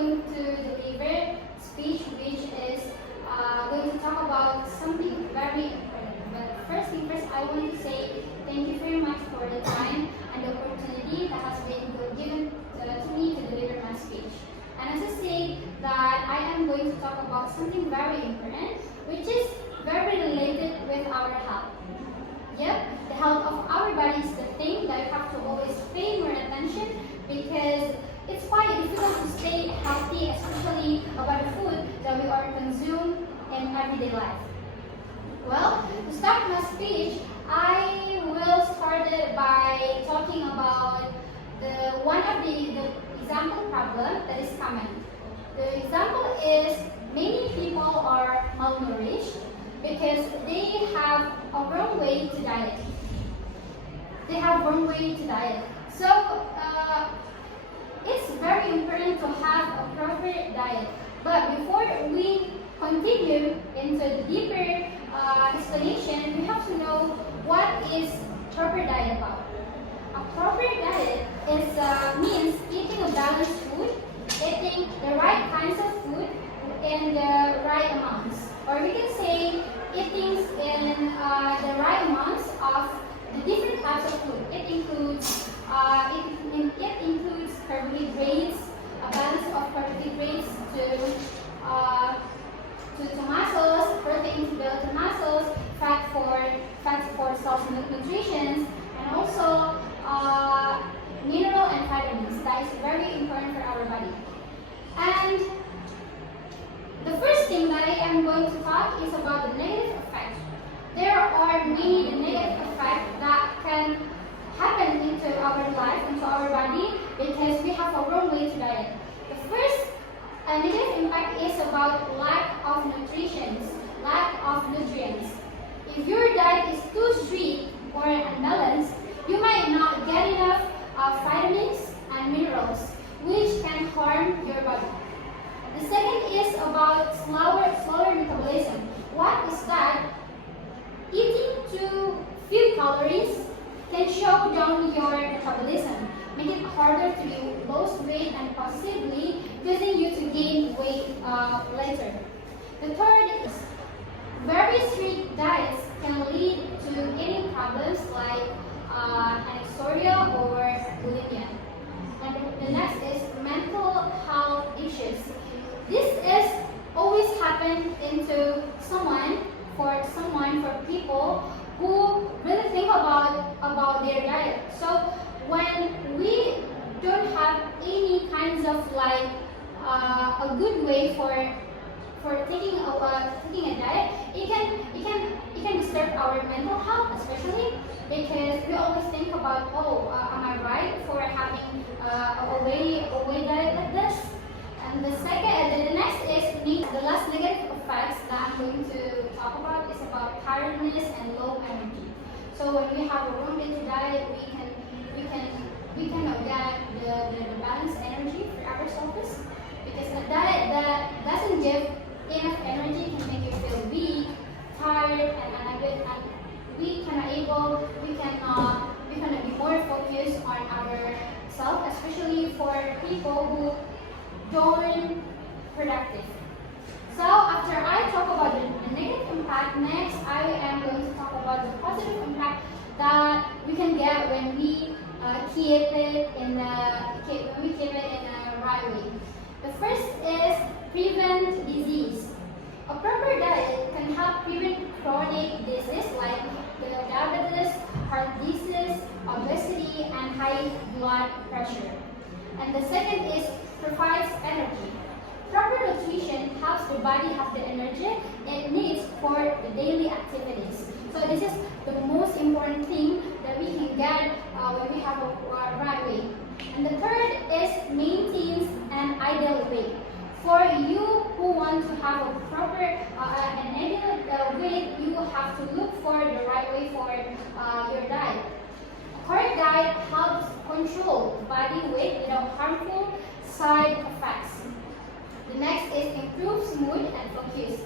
going to deliver speech which is going to talk about something very important. But first thing first, I want to say thank you very much for the time and the opportunity that has been given to me to deliver my speech. And as I say that I am going to talk about something very important, which is very related with our health. Yep, the health of our body is the thing that you have to always pay more attention, because it's quite difficult to stay healthy, especially about the food that we are consume in everyday life. Well, to start my speech, I will start it by talking about one of the example problem that is common. The example is many people are malnourished because they have a wrong way to diet. So it's very important to have a proper diet. But before we continue into the deeper explanation, we have to know what is proper diet about. A proper diet means eating a balanced food, eating the right kinds of food in the right amounts. Or we can say eating in the right amounts of the different types of food. It includes carbohydrates, a balance of carbohydrates to muscles, protein to build the muscles, fats for cells and nutrition, and also mineral and vitamins. That is very important for our body. And the first thing that I am going to talk is about the negative effects. There are many negative effects that can happen into our life, into our body, because we have a wrong way to diet. The first negative impact is about lack of nutrients. If your diet is too strict or unbalanced, you might not get enough vitamins and minerals, which can harm your body. The second is about slower metabolism. What is that? Eating too few calories can show down your metabolism, make it harder to lose weight and possibly causing you to gain weight later. The third is very strict diets can lead to any problems like anorexia or bulimia. And the next is mental health issues. This is always happen into for people who really think about their diet. So when we don't have any kinds of like a good way for taking a diet, it can disturb our mental health, especially because we always think about, am I right for having a way diet like this? And the next is the last negative effects that I'm going to talk about is about tiredness and low energy. So when we have a wrong way to diet, we cannot get the balanced energy for ourselves, because a diet that doesn't give enough energy can make you feel weak, tired, and we cannot be more focused on ourselves, especially for people who don't productive. So after I talk about the negative impact, next I am going to talk about the positive impact that we can get when we keep it in a right way. The first is prevent disease. A proper diet can help prevent chronic disease like diabetes, heart disease, obesity, and high blood pressure. And the second is provides energy. Proper nutrition helps the body have the energy it needs for the daily activities. So this is the most important thing that we can get when we have a right way. And the third is maintains an ideal weight. For you who want to have a proper an ideal weight, you have to look for the right way for your diet. A correct diet helps control body weight without harmful side effects. The next is improves mood and focus.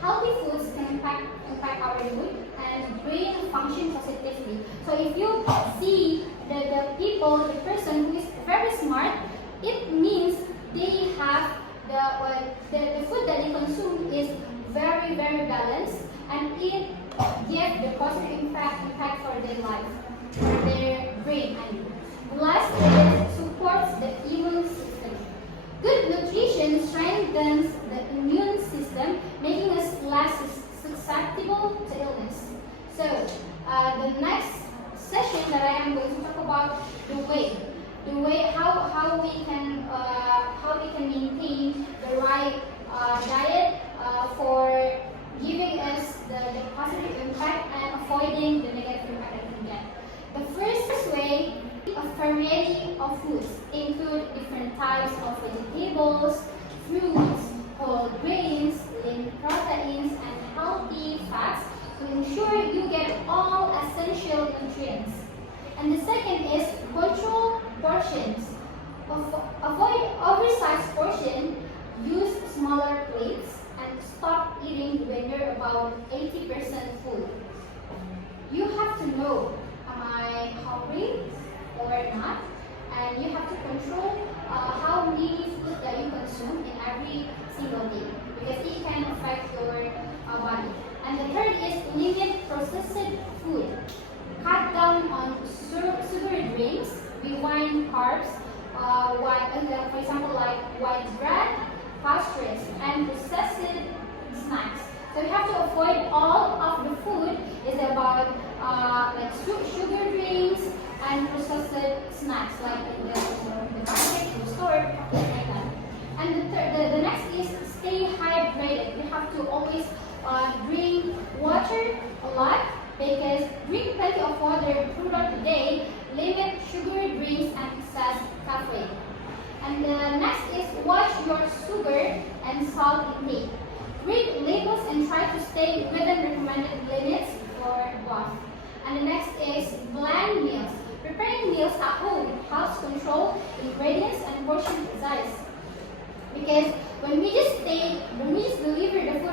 Healthy foods can impact our mood and brain function positively. So if you see the person who is very smart, it means they have the food that they consume is very, very balanced, and it gives the positive impact for their life, for their brain. And last is supports the immune system. Good nutrition strengthens the immune system, making us less susceptible to illness. So, the next session that I am going to talk about the way how we can maintain the right diet for giving us the positive impact and avoiding the negative impact that we can get. The first way, a variety of foods include different types of vegetables, fruits, whole grains, lean proteins, and healthy fats to ensure you get all essential nutrients. And the second is control portions. Avoid oversized portion, use smaller plates, and stop eating when you're about 80% full. You have to know, am I hungry or not? And you have to control how many food that you consume in every single day, because it can affect your body. And the third is limit processed food. Cut down on sugary drinks, refined carbs, for example, like white bread, pastries, and processed snacks. So you have to avoid all of the food is about like sugar drinks and processed snacks, like in the market, in the store, something like that. And the next is stay hydrated. You have to always drink water a lot, because drink plenty of water throughout the day, limit sugary drinks and excess caffeine. And the next is watch your sugar and salt intake. Read labels and try to stay within recommended limits for both. And the next is blend meals. Preparing meals at home helps control ingredients and portion size. Because when we just deliver the food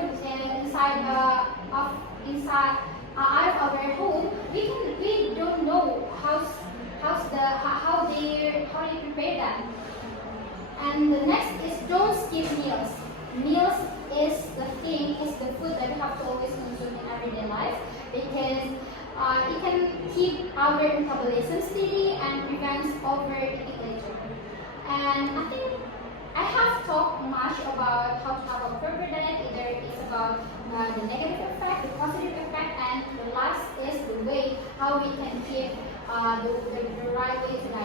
out of our home, we don't know how they prepare that. And the next is don't skip meals. Meals is the food that we have to always consume in everyday life, because it can keep our metabolism steady and prevents overeating later. And I think I have talked much about how to have a proper diet. Either it's about the negative effect, the positive effect, and the last is the way how we can keep the right way to diet.